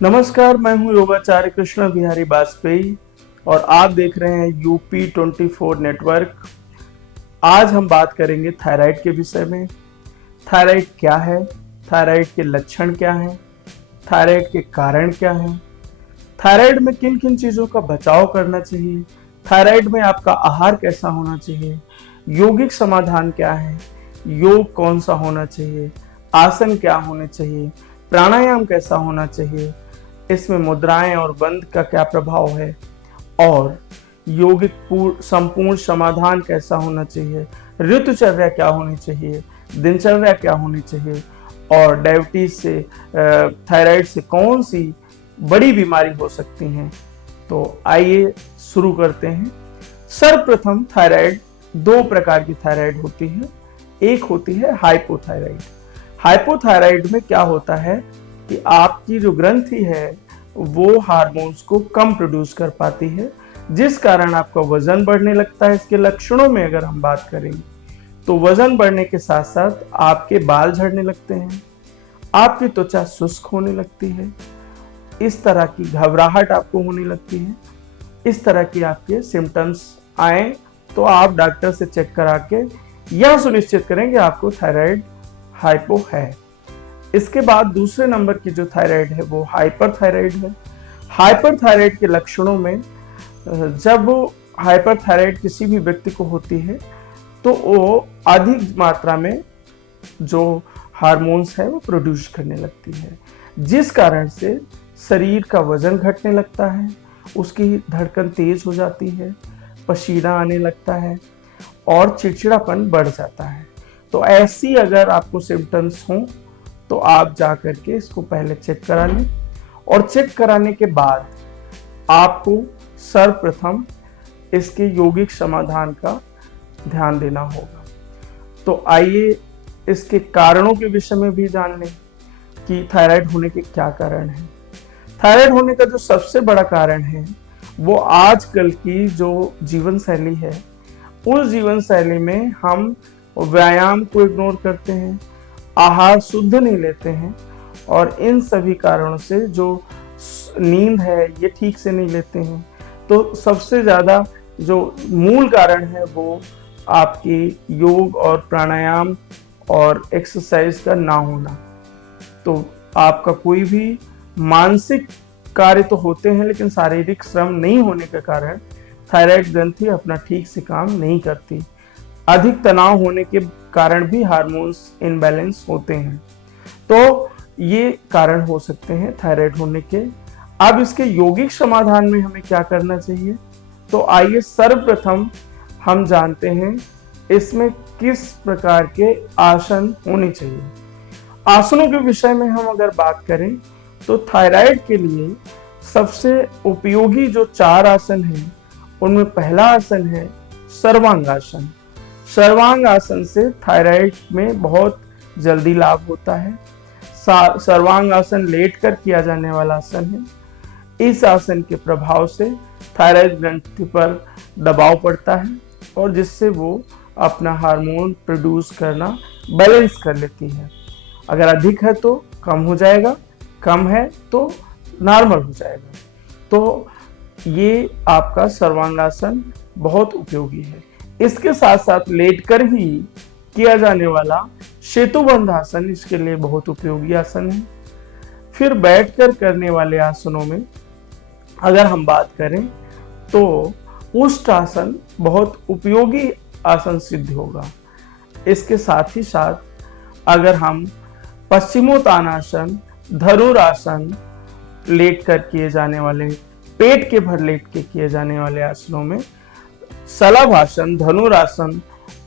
नमस्कार, मैं हूं योगाचार्य कृष्ण बिहारी वाजपेयी और आप देख रहे हैं यूपी 24 नेटवर्क। आज हम बात करेंगे थायराइड के विषय में। थायराइड क्या है, थायराइड के लक्षण क्या हैं, थायराइड के कारण क्या हैं, थायराइड में किन किन चीज़ों का बचाव करना चाहिए, थायराइड में आपका आहार कैसा होना चाहिए, यौगिक समाधान क्या है, योग कौन सा होना चाहिए, आसन क्या होने चाहिए, प्राणायाम कैसा होना चाहिए, इसमें मुद्राएं और बंद का क्या प्रभाव है, और यौगिक संपूर्ण समाधान कैसा होना चाहिए, ऋतुचर्या क्या होनी चाहिए, दिनचर्या क्या होनी चाहिए, और डायबिटीज से थायराइड से कौन सी बड़ी बीमारी हो सकती हैं। तो आइए शुरू करते हैं। सर्वप्रथम थायराइड, दो प्रकार की थायराइड होती है। एक होती है हाइपोथायराइड। हाइपोथायराइड में क्या होता है कि आपकी जो ग्रंथि है वो हार्मोन्स को कम प्रोड्यूस कर पाती है, जिस कारण आपका वजन बढ़ने लगता है। इसके लक्षणों में अगर हम बात करें तो वजन बढ़ने के साथ साथ आपके बाल झड़ने लगते हैं, आपकी त्वचा शुष्क होने लगती है, इस तरह की घबराहट आपको होने लगती है। इस तरह की आपके सिम्टम्स आए तो आप डॉक्टर से चेक करा के यह सुनिश्चित करें कि आपको थायराइड हाइपो है। इसके बाद दूसरे नंबर की जो थायराइड है वो हाइपरथायराइड है। हाइपरथायराइड के लक्षणों में जब हाइपरथायराइड किसी भी व्यक्ति को होती है तो वो अधिक मात्रा में जो हार्मोन्स है वो प्रोड्यूस करने लगती है, जिस कारण से शरीर का वजन घटने लगता है, उसकी धड़कन तेज हो जाती है, पसीना आने लगता है और चिड़चिड़ापन बढ़ जाता है। तो ऐसी अगर आपको सिम्टम्स हों तो आप जा करके इसको पहले चेक करा लें, और चेक कराने के बाद आपको सर्वप्रथम इसके यौगिक समाधान का ध्यान देना होगा। तो आइए इसके कारणों के विषय में भी जान लें कि थायराइड होने के क्या कारण हैं। थायराइड होने का जो सबसे बड़ा कारण है वो आजकल की जो जीवन शैली है, उस जीवन शैली में हम व्यायाम को इग्नोर करते हैं, आहार शुद्ध नहीं लेते हैं, और इन सभी कारणों से जो नींद है ये ठीक से नहीं लेते हैं। तो सबसे ज़्यादा जो मूल कारण है वो आपकी योग और प्राणायाम और एक्सरसाइज का ना होना। तो आपका कोई भी मानसिक कार्य तो होते हैं लेकिन शारीरिक श्रम नहीं होने के कारण थायराइड ग्रंथि अपना ठीक से काम नहीं करती। अधिक तनाव होने के कारण भी हार्मोन्स इनबैलेंस होते हैं। तो ये कारण हो सकते हैं थायराइड होने के। अब इसके यौगिक समाधान में हमें क्या करना चाहिए, तो आइए सर्वप्रथम हम जानते हैं इसमें किस प्रकार के आसन होने चाहिए। आसनों के विषय में हम अगर बात करें तो थायराइड के लिए सबसे उपयोगी जो 4 आसन हैं उनमें पहला आसन है सर्वांगासन। सर्वांगासन से थायराइड में बहुत जल्दी लाभ होता है। सर्वांगासन लेटकर किया जाने वाला आसन है। इस आसन के प्रभाव से थायराइड ग्रंथि पर दबाव पड़ता है और जिससे वो अपना हार्मोन प्रोड्यूस करना बैलेंस कर लेती है। अगर अधिक है तो कम हो जाएगा, कम है तो नॉर्मल हो जाएगा। तो ये आपका सर्वांगासन बहुत उपयोगी है। इसके साथ साथ लेटकर ही किया जाने वाला सेतुबंध आसन इसके लिए बहुत उपयोगी आसन है। फिर बैठकर करने वाले आसनों में अगर हम बात करें तो उष्टासन बहुत उपयोगी आसन सिद्ध होगा। इसके साथ ही साथ अगर हम पश्चिमोत्तानासन, धनुरासन, लेट कर किए जाने वाले, पेट के भर लेट के किए जाने वाले आसनों में शलभासन, धनुरासन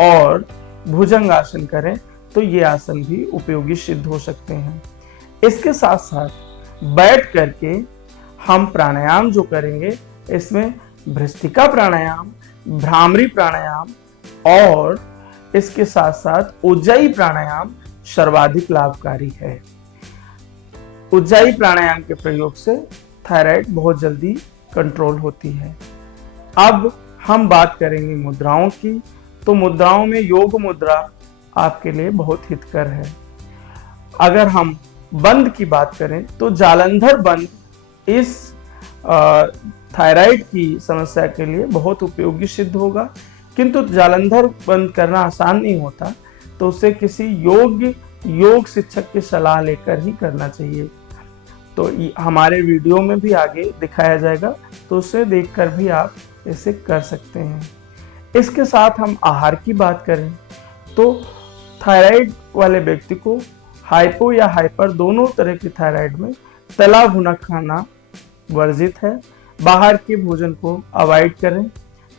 और भुजंगासन करें तो ये आसन भी उपयोगी सिद्ध हो सकते हैं। इसके साथ साथ बैठ करके हम प्राणायाम जो करेंगे इसमें भ्रस्त्रिका प्राणायाम, भ्रामरी प्राणायाम और इसके साथ साथ उज्जाई प्राणायाम सर्वाधिक लाभकारी है। उज्जाई प्राणायाम के प्रयोग से थायराइड बहुत जल्दी कंट्रोल होती है। अब हम बात करेंगे मुद्राओं की। तो मुद्राओं में योग मुद्रा आपके लिए बहुत हितकर है। अगर हम बंद की बात करें तो जालंधर बंद इस थायराइड की समस्या के लिए बहुत उपयोगी सिद्ध होगा। किंतु जालंधर बंद करना आसान नहीं होता, तो उसे किसी योग्य योग शिक्षक की सलाह लेकर ही करना चाहिए। तो हमारे वीडियो में भी आगे दिखाया जाएगा, तो उसे देखकर भी आप इसे कर सकते हैं। इसके साथ हम आहार की बात करें तो थायराइड वाले व्यक्ति को हाइपो या हाइपर दोनों तरह की थायराइड में तला भुना खाना वर्जित है। बाहर के भोजन को अवॉइड करें,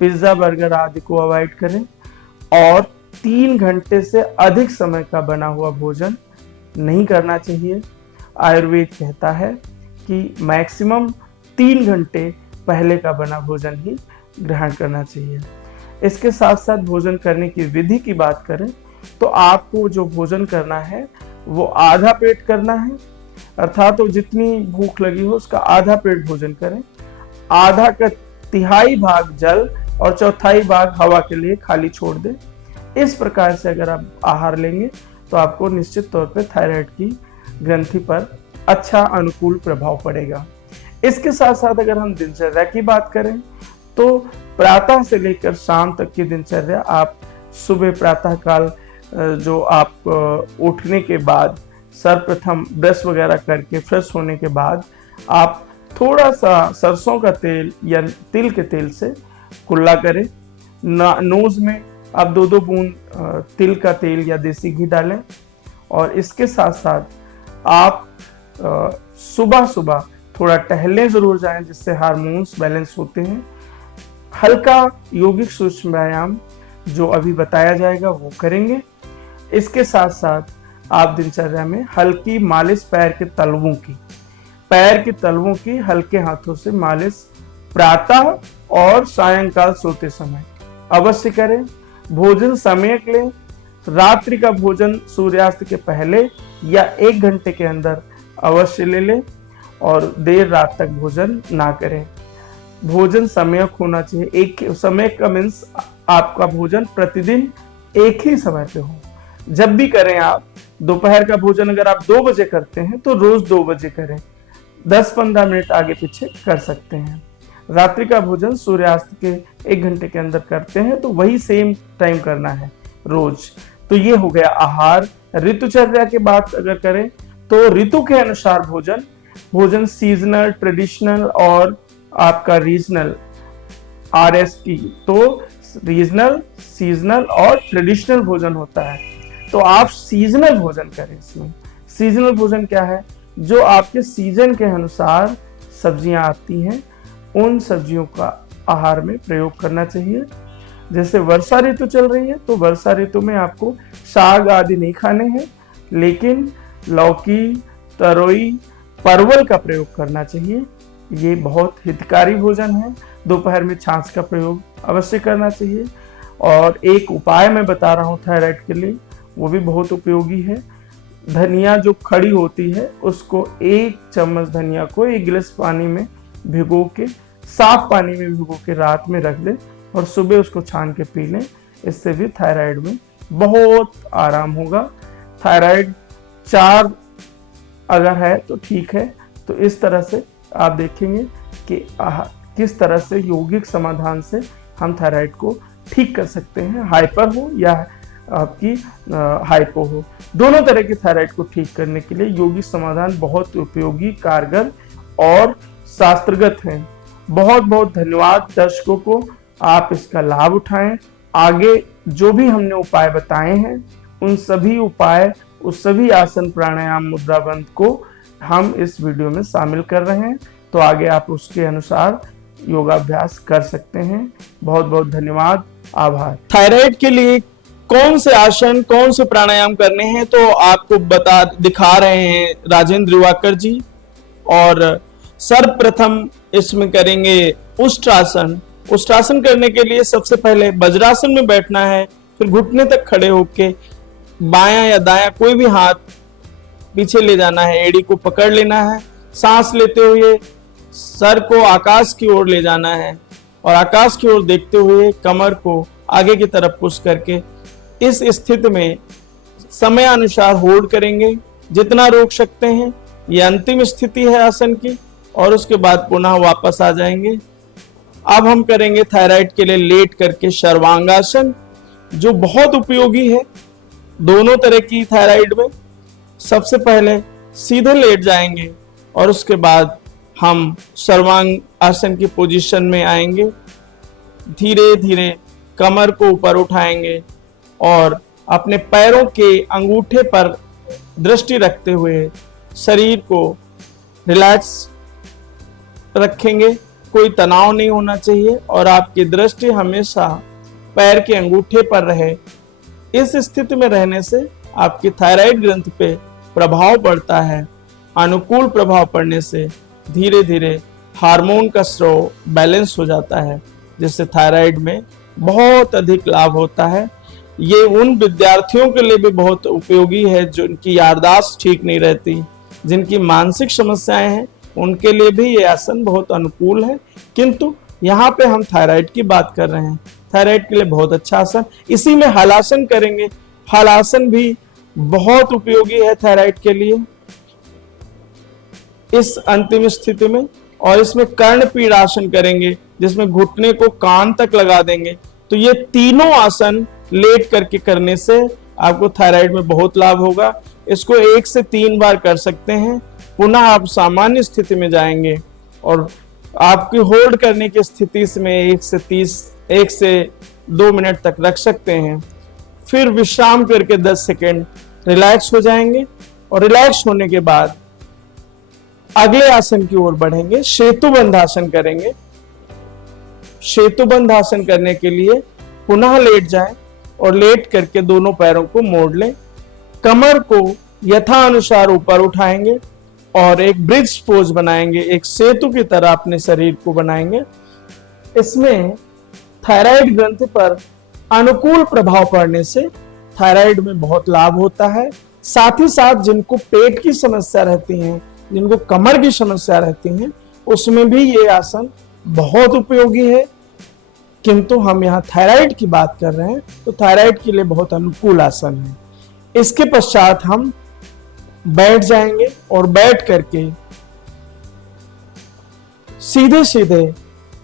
पिज्जा बर्गर आदि को अवॉइड करें और 3 घंटे से अधिक समय का बना हुआ भोजन नहीं करना चाहिए। आयुर्वेद कहता है कि मैक्सिमम 3 घंटे पहले का बना भोजन ही ग्रहण करना चाहिए। इसके साथ साथ भोजन करने की विधि की बात करें तो आपको जो भोजन करना है वो आधा पेट करना है, अर्थात तो जितनी भूख लगी हो उसका आधा पेट भोजन करें। आधा का तिहाई भाग जल और चौथाई भाग हवा के लिए खाली छोड़ दें। इस प्रकार से अगर आप आहार लेंगे तो आपको निश्चित तौर पे थायराइड की ग्रंथि पर अच्छा अनुकूल प्रभाव पड़ेगा। इसके साथ साथ अगर हम दिनचर्या की बात करें तो प्रातः से लेकर शाम तक की दिनचर्या, आप सुबह प्रातः काल जो आप उठने के बाद सर्वप्रथम ब्रश वगैरह करके फ्रेश होने के बाद आप थोड़ा सा सरसों का तेल या तिल के तेल से कुल्ला करें। नोज में आप 2-2 बूंद तिल का तेल या देसी घी डालें और इसके साथ साथ आप सुबह सुबह थोड़ा टहलने जरूर जाएं, जिससे हार्मोन्स बैलेंस होते हैं। हल्का यौगिक सूक्ष्म व्यायाम जो अभी बताया जाएगा वो करेंगे। इसके साथ साथ आप दिनचर्या में हल्की मालिश पैर के तलवों की हल्के हाथों से मालिश प्रातः और सायंकाल सोते समय अवश्य करें। भोजन समय लें। रात्रि का भोजन सूर्यास्त के पहले या 1 घंटे के अंदर अवश्य ले लें और देर रात तक भोजन ना करें। भोजन समयक होना चाहिए। एक समय का मीन्स आपका भोजन प्रतिदिन एक ही समय पे हो। जब भी करें आप, दोपहर का भोजन अगर आप 2 बजे करते हैं तो रोज 2 बजे करें, 10-15 मिनट आगे पीछे कर सकते हैं। रात्रि का भोजन सूर्यास्त के 1 घंटे के अंदर करते हैं तो वही सेम टाइम करना है रोज। तो ये हो गया आहार। ऋतुचर्या की बात अगर करें तो ऋतु के अनुसार भोजन सीजनल, ट्रेडिशनल और आपका रीजनल RST, तो रीजनल, सीजनल और ट्रेडिशनल भोजन होता है। तो आप सीजनल भोजन करें। इसमें सीजनल भोजन क्या है? जो आपके सीजन के अनुसार सब्जियां आती हैं, उन सब्जियों का आहार में प्रयोग करना चाहिए। जैसे वर्षा ऋतु चल रही है तो वर्षा ऋतु में आपको साग आदि नहीं खाने हैं, लेकिन लौकी, तरोई, परवल का प्रयोग करना चाहिए। ये बहुत हितकारी भोजन है। दोपहर में छाछ का प्रयोग अवश्य करना चाहिए। और एक उपाय मैं बता रहा हूँ थायराइड के लिए, वो भी बहुत उपयोगी है। धनिया जो खड़ी होती है उसको 1 चम्मच धनिया को 1 गिलास पानी में भिगो के, साफ पानी में भिगो के रात में रख दें और सुबह उसको छान के पी लें। इससे भी थायराइड में बहुत आराम होगा। थायराइड 4 अगर है तो ठीक है। तो इस तरह से आप देखेंगे कि किस तरह से यौगिक समाधान से हम थायराइड को ठीक कर सकते हैं। हाइपर हो या आपकी हाइपो हो, दोनों तरह के थायराइड को ठीक करने के लिए यौगिक समाधान बहुत उपयोगी, कारगर और शास्त्रगत हैं। बहुत बहुत धन्यवाद दर्शकों को। आप इसका लाभ उठाएं। आगे जो भी हमने उपाय बताए हैं उन सभी उपाय, उस सभी आसन, प्राणायाम, मुद्रा बंद को हम इस वीडियो में शामिल कर रहे हैं। तो आगे आप उसके अनुसार योगाभ्यास कर सकते हैं। बहुत बहुत धन्यवाद, आभार। थायराइड के लिए कौन से आसन, कौन से प्राणायाम करने हैं तो आपको दिखा रहे हैं राजेंद्र युवाकर जी। और सर्वप्रथम इसमें करेंगे उष्ट्रासन। उष्ट्रासन करने के लिए सबसे पहले वज्रासन में बैठना है, फिर घुटने तक खड़े होके बायां या दायां कोई भी हाथ पीछे ले जाना है, एड़ी को पकड़ लेना है। सांस लेते हुए सर को आकाश की ओर ले जाना है और आकाश की ओर देखते हुए कमर को आगे की तरफ पुश करके इस स्थिति में समय अनुसार होल्ड करेंगे, जितना रोक सकते हैं। ये अंतिम स्थिति है आसन की। और उसके बाद पुनः वापस आ जाएंगे। अब हम करेंगे थायराइड के लिए लेट करके सर्वांगासन, जो बहुत उपयोगी है दोनों तरह की थायराइड में। सबसे पहले सीधे लेट जाएंगे और उसके बाद हम सर्वांग आसन की पोजीशन में आएंगे। धीरे धीरे कमर को ऊपर उठाएंगे और अपने पैरों के अंगूठे पर दृष्टि रखते हुए शरीर को रिलैक्स रखेंगे। कोई तनाव नहीं होना चाहिए और आपकी दृष्टि हमेशा पैर के अंगूठे पर रहे। इस स्थिति में रहने से आपकी थायराइड ग्रंथि पे प्रभाव पड़ता है। अनुकूल प्रभाव पड़ने से धीरे धीरे हार्मोन का स्राव बैलेंस हो जाता है, जिससे थायराइड में बहुत अधिक लाभ होता है। ये उन विद्यार्थियों के लिए भी बहुत उपयोगी है जिनकी याददाश्त ठीक नहीं रहती, जिनकी मानसिक समस्याएं हैं, उनके लिए भी ये आसन बहुत अनुकूल है। किंतु यहाँ पे हम थायराइड की बात कर रहे हैं, थायराइड के लिए बहुत अच्छा आसन। इसी में हलासन करेंगे। हलासन भी बहुत उपयोगी है थायराइड के लिए इस अंतिम स्थिति में। और इसमें कर्णपीड़ आसन करेंगे, जिसमें घुटने को कान तक लगा देंगे। तो ये तीनों आसन लेट करके करने से आपको थायराइड में बहुत लाभ होगा। इसको 1 से 3 बार कर सकते हैं। पुनः आप सामान्य स्थिति में जाएंगे और आपकी होल्ड करने की स्थिति में 1 से 2 मिनट तक रख सकते हैं। फिर विश्राम करके 10 सेकेंड रिलैक्स हो जाएंगे और रिलैक्स होने के बाद अगले आसन की ओर बढ़ेंगे। सेतुबंध आसन करेंगे। सेतुबंध आसन करने के लिए पुनः लेट जाएं और लेट करके दोनों पैरों को मोड़ लें। कमर को यथानुसार ऊपर उठाएंगे और एक ब्रिज पोज बनाएंगे। एक सेतु की तरह अपने शरीर को बनाएंगे। इसमें थायराइड ग्रंथि पर अनुकूल प्रभाव पड़ने से थायराइड में बहुत लाभ होता है। साथ ही साथ जिनको पेट की समस्या रहती है, जिनको कमर की समस्या रहती है, उसमें भी ये आसन बहुत उपयोगी है। किंतु हम यहाँ थायराइड की बात कर रहे हैं, तो थायराइड के लिए बहुत अनुकूल आसन है। इसके पश्चात हम बैठ जाएंगे और बैठ करके सीधे सीधे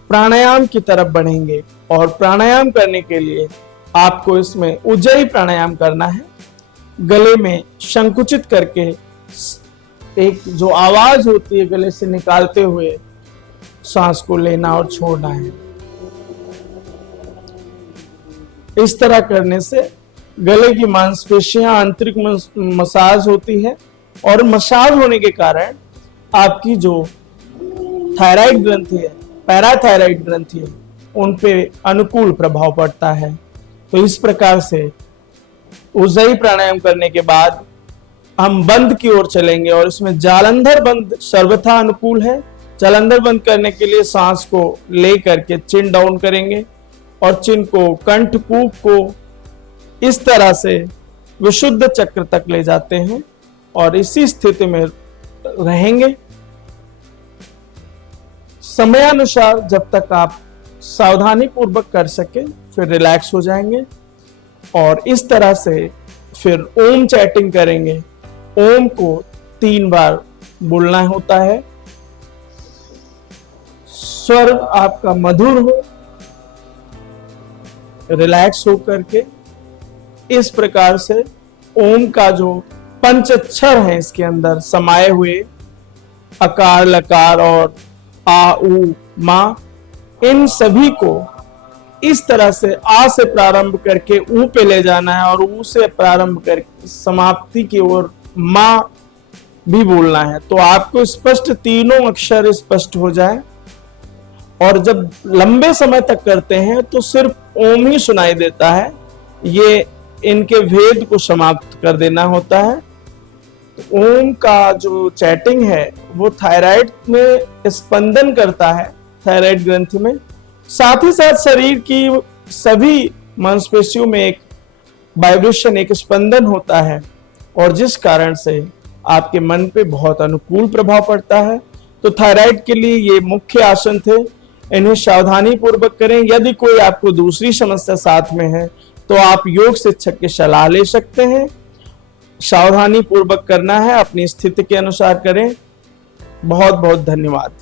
प्राणायाम की तरफ बढ़ेंगे। और प्राणायाम करने के लिए आपको इसमें उज्जयी प्राणायाम करना है। गले में संकुचित करके एक जो आवाज होती है गले से निकालते हुए सांस को लेना और छोड़ना है। इस तरह करने से गले की मांसपेशियां आंतरिक मसाज होती है और मसाज होने के कारण आपकी जो थायराइड ग्रंथि है, पैराथायराइड ग्रंथि है, उन पे अनुकूल प्रभाव पड़ता है। तो इस प्रकार से उज्जयी प्राणायाम करने के बाद हम बंद की ओर चलेंगे और इसमें जालंधर बंद सर्वथा अनुकूल है। जालंधर बंद करने के लिए सांस को ले करके चिन डाउन करेंगे और चिन को, कंठकूप को इस तरह से विशुद्ध चक्र तक ले जाते हैं और इसी स्थिति में रहेंगे। समयानुसार जब तक आप सावधानी पूर्वक कर सके फिर रिलैक्स हो जाएंगे और इस तरह से फिर ओम चैटिंग करेंगे। ओम को 3 बार बोलना होता है। स्वर आपका मधुर हो, रिलैक्स हो करके इस प्रकार से ओम का जो 5 अक्षर हैं इसके अंदर समाये हुए, अकार, लकार और आ, उ, मा, इन सभी को इस तरह से आ से प्रारंभ करके ऊ पे ले जाना है और ऊ से प्रारंभ करके समाप्ति की ओर मां भी बोलना है। तो आपको स्पष्ट तीनों अक्षर स्पष्ट हो जाए। और जब लंबे समय तक करते हैं तो सिर्फ ओम ही सुनाई देता है, ये इनके भेद को समाप्त कर देना होता है। तो ओम का जो चैटिंग है वो थायराइड में स्पंदन करता है, थायराइड ग्रंथि में। साथ ही साथ शरीर की सभी मांसपेशियों में एक वाइब्रेशन, एक स्पंदन होता है और जिस कारण से आपके मन पे बहुत अनुकूल प्रभाव पड़ता है। तो थायराइड के लिए ये मुख्य आसन थे, इन्हें सावधानी पूर्वक करें। यदि कोई आपको दूसरी समस्या साथ में है तो आप योग शिक्षक की सलाह ले सकते हैं। सावधानी पूर्वक करना है, अपनी स्थिति के अनुसार करें। बहुत बहुत धन्यवाद।